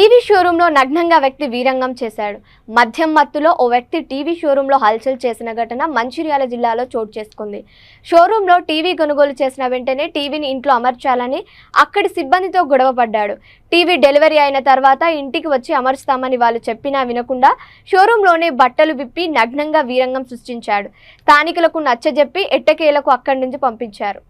TV షోరూంలో నగ్నంగా వ్యక్తి వీరంగం చేశాడు. మద్యం మత్తులో ఓ వ్యక్తి టీవీ షోరూంలో హల్చల్ చేసిన ఘటన మంచిర్యాల జిల్లాలో చోటు చేసుకుంది. షోరూంలో టీవీ కొనుగోలు చేసిన వెంటనే టీవీని ఇంట్లో అమర్చాలని అక్కడి సిబ్బందితో గొడవపడ్డాడు. టీవీ డెలివరీ అయిన తర్వాత ఇంటికి వచ్చి అమర్స్తామని వాళ్ళు చెప్పినా వినకుండా షోరూంలోనే బట్టలు విప్పి నగ్నంగా వీరంగం సృష్టించాడు. స్థానికులకు నచ్చజెప్పి ఎట్టకేలకు అక్కడి నుంచి పంపించారు.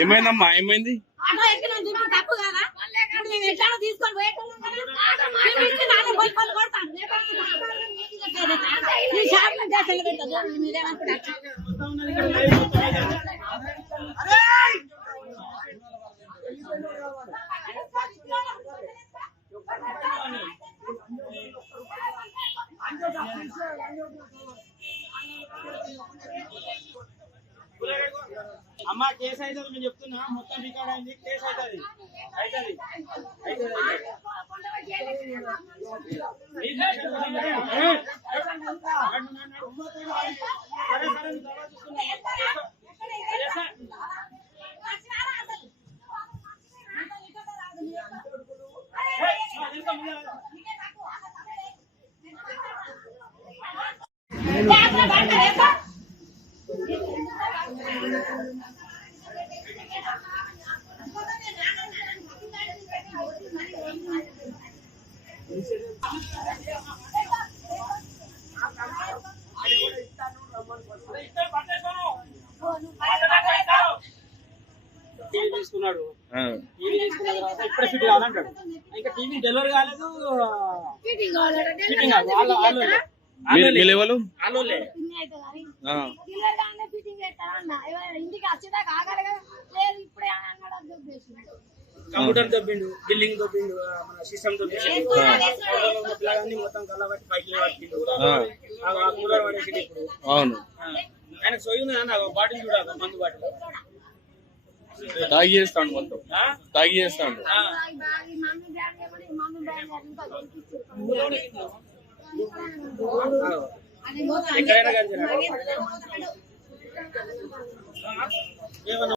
ఏమైందమ్మా? ఏమైంది? అమ్మా కేసు అవుతుంది, నేను చెప్తున్నా. మొత్తం రికార్డ్ అయింది, కేసు అవుతుంది. టీవీ తీసుకున్నాడు. టీవీ తీసుకున్న తర్వాత ఇప్పుడే ఫిట్ కావాలంటాడు. ఇంకా టీవీ డెలివరీ కాలేదు. కంప్యూటర్ దొబ్బిండు, బిల్డింగ్ దొబ్బిండు, మన సిస్టమ్ దొబ్బిండు, పిల్లగాన్ని మొత్తం కళ్ళబట్టి పైకి పట్టిండు. కూలర్ పడేసిండు. ఇప్పుడు ఆయనకు సొయ్యి నాకు బాటిల్ చూడాలి, మందు బాటిల్ తాగి చేస్తాడు, మొత్తం తాగి చేస్తాడు. ఎక్కడైనా కానీ